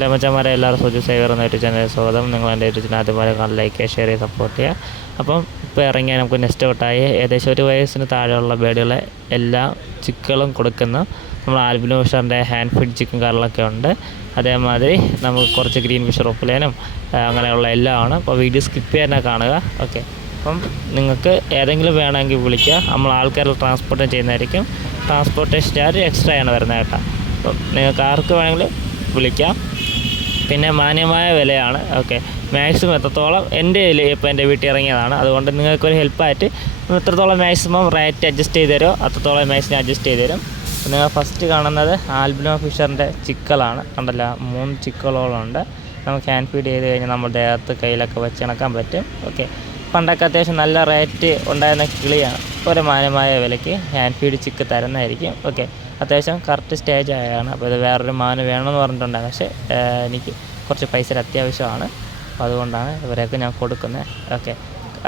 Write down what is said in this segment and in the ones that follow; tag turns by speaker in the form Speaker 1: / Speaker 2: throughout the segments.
Speaker 1: ലെമച്ചന്മാരെ എല്ലാവരും സോജു സേവർ എന്ന യൂട്യൂബ് ചാനലിൽ സ്വാഗതം. നിങ്ങൾ എന്റെ യൂട്യൂബ് ചാനൽ അതുപോലെ ലൈക്ക് ചെയ്യുക ഷെയർ ചെയ്ത് സപ്പോർട്ട് ചെയ്യുക. അപ്പം ഇപ്പോൾ ഇറങ്ങിയാൽ നമുക്ക് നെക്സ്റ്റ് തൊട്ടായി ഏകദേശം ഒരു വയസ്സിന് താഴെയുള്ള ബേഡുകളെ എല്ലാ ചിക്കുകളും കൊടുക്കുന്ന നമ്മൾ ആൽബിനോ ഫിഷറിന്റെ ഹാൻഡ് ഫിഡ് ചിക്കൻ കറികളൊക്കെ ഉണ്ട്. അതേമാതിരി നമുക്ക് കുറച്ച് ഗ്രീൻ ഫിഷർ ഒപ്പിലേനും അങ്ങനെയുള്ള എല്ലാം ആണ് അപ്പോൾ വീഡിയോ സ്കിപ്പ് ചെയ്യാൻ കാണുക. ഓക്കെ അപ്പം നിങ്ങൾക്ക് ഏതെങ്കിലും വേണമെങ്കിൽ വിളിക്കുക. നമ്മൾ ആൾക്കാരിൽ ട്രാൻസ്പോർട്ട് ചെയ്യുന്നതായിരിക്കും. ട്രാൻസ്പോർട്ടേഷൻ ചാർജ് എക്സ്ട്രാ ആണ് വരുന്നത് കേട്ടോ. അപ്പം നിങ്ങൾക്ക് ആർക്ക് വേണമെങ്കിലും വിളിക്കാം. പിന്നെ മാന്യമായ വിലയാണ്. ഓക്കെ മാക്സിമം എത്രത്തോളം എന്റെ കയ്യിൽ ഇപ്പോൾ എന്റെ വീട്ടിൽ ഇറങ്ങിയതാണ്. അതുകൊണ്ട് നിങ്ങൾക്കൊരു ഹെൽപ്പായിട്ട് എത്രത്തോളം മാക്സിമം റേറ്റ് അഡ്ജസ്റ്റ് ചെയ്ത് തരുമോ അത്രത്തോളം മാക്സിമം അഡ്ജസ്റ്റ് ചെയ്ത് തരും. നിങ്ങൾ ഫസ്റ്റ് കാണുന്നത് ആൽബിനോ ഫിഷറിന്റെ ചിക്കലാണ്. കണ്ടല്ല മൂന്ന് ചിക്കളോളുണ്ട് നമുക്ക് ഹാൻഡ് ഫീഡ് ചെയ്ത് കഴിഞ്ഞാൽ നമ്മുടെ ദേഹത്ത് കയ്യിലൊക്കെ വെച്ച് ഇണക്കാൻ പറ്റും. ഓക്കെ പണ്ടൊക്കെ അത്യാവശ്യം നല്ല റേറ്റ് ഉണ്ടായിരുന്ന കിളിയാണ്. ഒരു മാന്യമായ വിലയ്ക്ക് ഹാൻഡ് ഫീഡ് ചിക്ക് തരുന്നതായിരിക്കും. ഓക്കെ അത്യാവശ്യം കറക്റ്റ് സ്റ്റേജ് ആയാണ്. അപ്പോൾ ഇത് വേറൊരു മാന് വേണമെന്ന് പറഞ്ഞിട്ടുണ്ടായിരുന്നു പക്ഷേ എനിക്ക് കുറച്ച് പൈസ അത്യാവശ്യമാണ്. അപ്പോൾ അതുകൊണ്ടാണ് ഇവരെയൊക്കെ ഞാൻ കൊടുക്കുന്നത് ഓക്കെ.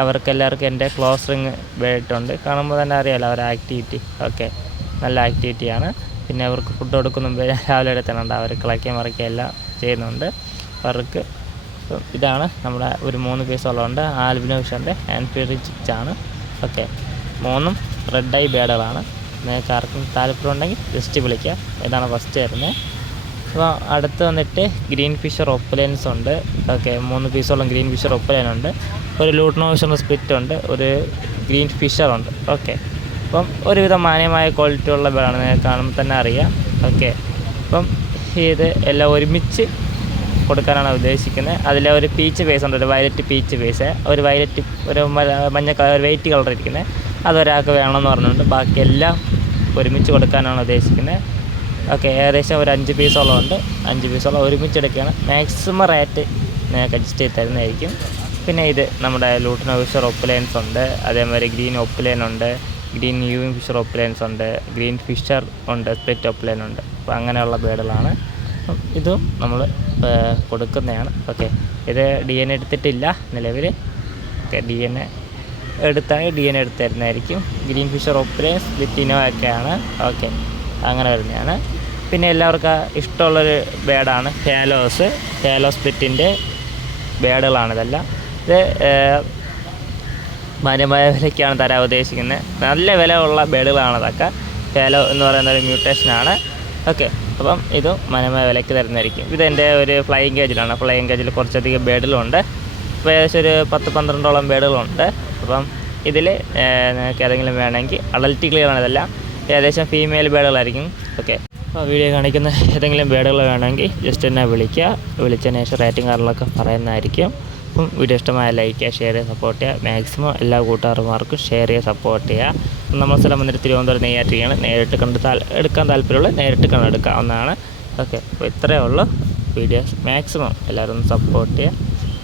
Speaker 1: അവർക്ക് എല്ലാവർക്കും എന്റെ ക്ലോസ് റിങ് വേണ്ടിയിട്ടുണ്ട് കാണുമ്പോൾ തന്നെ അറിയാമല്ലോ അവരുടെ ആക്ടിവിറ്റി ഓക്കെ. നല്ല ആക്ടിവിറ്റിയാണ് പിന്നെ അവർക്ക് ഫുഡ് കൊടുക്കുന്ന മുമ്പ് ഞാൻ രാവിലെ എടുത്തിട്ടുണ്ട് അവർ കിളക്കി മറിക്കുക എല്ലാം ചെയ്യുന്നുണ്ട്. അവർക്ക് ഇതാണ് നമ്മുടെ ഒരു മൂന്ന് പീസോളമുണ്ട് ആൽബിനോ ഫിഷറിന്റെ ഹാൻഡ് ഫീഡ് ചിക്സാണ് ഓക്കെ. മൂന്നും റെഡ് ഐ ബേഡുകളാണ് നിങ്ങൾക്ക് ആർക്കും താല്പര്യം ഉണ്ടെങ്കിൽ ജസ്റ്റ് വിളിക്കുക ഇതാണ് ഫസ്റ്റ് വരുന്നത്. അപ്പോൾ അടുത്ത് വന്നിട്ട് ഗ്രീൻ ഫിഷർ ഒപ്പലൈൻസ് ഉണ്ട്. ഓക്കെ മൂന്ന് പീസോളം ഗ്രീൻ ഫിഷർ ഒപ്പലൈൻ ഉണ്ട്. ഒരു ലൂട്ട്നോ സ്പിറ്റ് ഉണ്ട്. ഒരു ഗ്രീൻ ഫിഷർ ഉണ്ട്. ഓക്കെ. അപ്പം ഒരുവിധം മാന്യമായ ക്വാളിറ്റി ഉള്ള ബേഡാണ് നിങ്ങൾക്ക് കാണുമ്പോൾ തന്നെ അറിയാം. ഓക്കെ. അപ്പം ഇത് എല്ലാം ഒരുമിച്ച് കൊടുക്കാനാണ് ഉദ്ദേശിക്കുന്നത്. അതിലെ ഒരു പീച്ച് ബേസ് ഉണ്ട്. ഒരു വയലറ്റ് പീച്ച് ബേസ് ഒരു വയലറ്റ് ഒരു മഞ്ഞ കളർ വെയിറ്റ് കളർ ഇരിക്കുന്നത്. അതൊരാൾക്ക് വേണമെന്ന് പറഞ്ഞുകൊണ്ട് ബാക്കിയെല്ലാം ഒരുമിച്ച് കൊടുക്കാനാണ് ഉദ്ദേശിക്കുന്നത്. ഓക്കെ ഏകദേശം ഒരു അഞ്ച് പീസോളം ഉണ്ട്. അഞ്ച് പീസോളം ഒരുമിച്ച് എടുക്കുകയാണ്. മാക്സിമം റേറ്റ് നിങ്ങൾക്ക് അഡ്ജസ്റ്റ് ചെയ്ത് തരുന്നതായിരിക്കും. പിന്നെ ഇത് നമ്മുടെ ലൂട്ടിനോ ഫിഷർ ഒപ്പലൈൻസ് ഉണ്ട്. അതേമാതിരി ഗ്രീൻ ഒപ്പലൈൻ ഉണ്ട്. ഗ്രീൻ യൂവിങ് ഫിഷർ ഒപ്പലൈൻസ് ഉണ്ട്. ഗ്രീൻ ഫിഷർ ഉണ്ട്. സ്പ്ലിറ്റ് ഒപ്പലൈൻ ഉണ്ട്. അപ്പോൾ അങ്ങനെയുള്ള ബേഡുകളാണ് ഇതും നമ്മൾ കൊടുക്കുന്നതാണ്. ഓക്കെ ഇത് ഡി എൻ എടുത്തിട്ടില്ല നിലവിൽ. ഓക്കെ ഡി എൻ എടുത്താൽ ഡി എൻ എടുത്ത് തരുന്നതായിരിക്കും ഗ്രീൻ ഫിഷർ ഒപ്പലൈൻ സ്പ്ലിറ്റിനോ ഒക്കെയാണ്. ഓക്കെ അങ്ങനെ വരുന്നതാണ്. പിന്നെ എല്ലാവർക്കും ഇഷ്ടമുള്ളൊരു ബേഡാണ്. ഹാലോസ് ഹാലോ സ്പ്ലിറ്റിന്റെ ബേഡുകളാണ് ഇതെല്ലാം. ഇത് മാന്യമായ വിലയ്ക്കാണ് തരാൻ ഉദ്ദേശിക്കുന്നത്. നല്ല വില ഉള്ള ബേഡുകളാണ് അതൊക്കെ ഫേലോ എന്ന് പറയുന്ന ഒരു മ്യൂട്ടേഷനാണ് ഓക്കെ അപ്പം ഇതും മനമായ വിലയ്ക്ക് തരുന്നതായിരിക്കും. ഇതെന്റെ ഒരു ഫ്ലൈയിങ് കേജിലാണ് ഫ്ലൈയിങ് കേജിൽ കുറച്ചധികം ബേഡുകളുണ്ട്. ഏകദേശം ഒരു പത്ത് പന്ത്രണ്ടോളം ബേഡുകളുണ്ട്. അപ്പം ഇതിൽ നിങ്ങൾക്ക് ഏതെങ്കിലും വേണമെങ്കിൽ അഡൽറ്റ് ക്ലിയർ ആണ് ഇതെല്ലാം. ഏകദേശം ഫീമെയിൽ ബേഡുകളായിരിക്കും. ഓക്കെ. അപ്പോൾ വീഡിയോ കാണിക്കുന്ന ഏതെങ്കിലും ബേഡുകൾ വേണമെങ്കിൽ ജസ്റ്റ് എന്നെ വിളിക്കുക. വിളിച്ചതിന് ശേഷം റേറ്റിംഗ് കാര്യങ്ങളൊക്കെ പറയുന്നതായിരിക്കും. അപ്പം വീഡിയോ ഇഷ്ടമായ ലൈക്ക് ചെയ്യുക ഷെയർ ചെയ്യുക സപ്പോർട്ട് ചെയ്യുക. മാക്സിമം എല്ലാ കൂട്ടുകാർമാർക്കും ഷെയർ ചെയ്യുക സപ്പോർട്ട് ചെയ്യുക. നമ്മൾ സ്ഥലം വന്നിട്ട് തിരുവനന്തപുരം നെയ്യാറ്റിയാണ് നേരിട്ട് കണ്ട് എടുക്കാൻ താല്പര്യമുള്ള നേരിട്ട് കണ്ടെടുക്കാവുന്നതാണ് ഓക്കെ. അപ്പോൾ ഇത്രയേ ഉള്ളൂ. വീഡിയോസ് മാക്സിമം എല്ലാവരും സപ്പോർട്ട് ചെയ്യുക.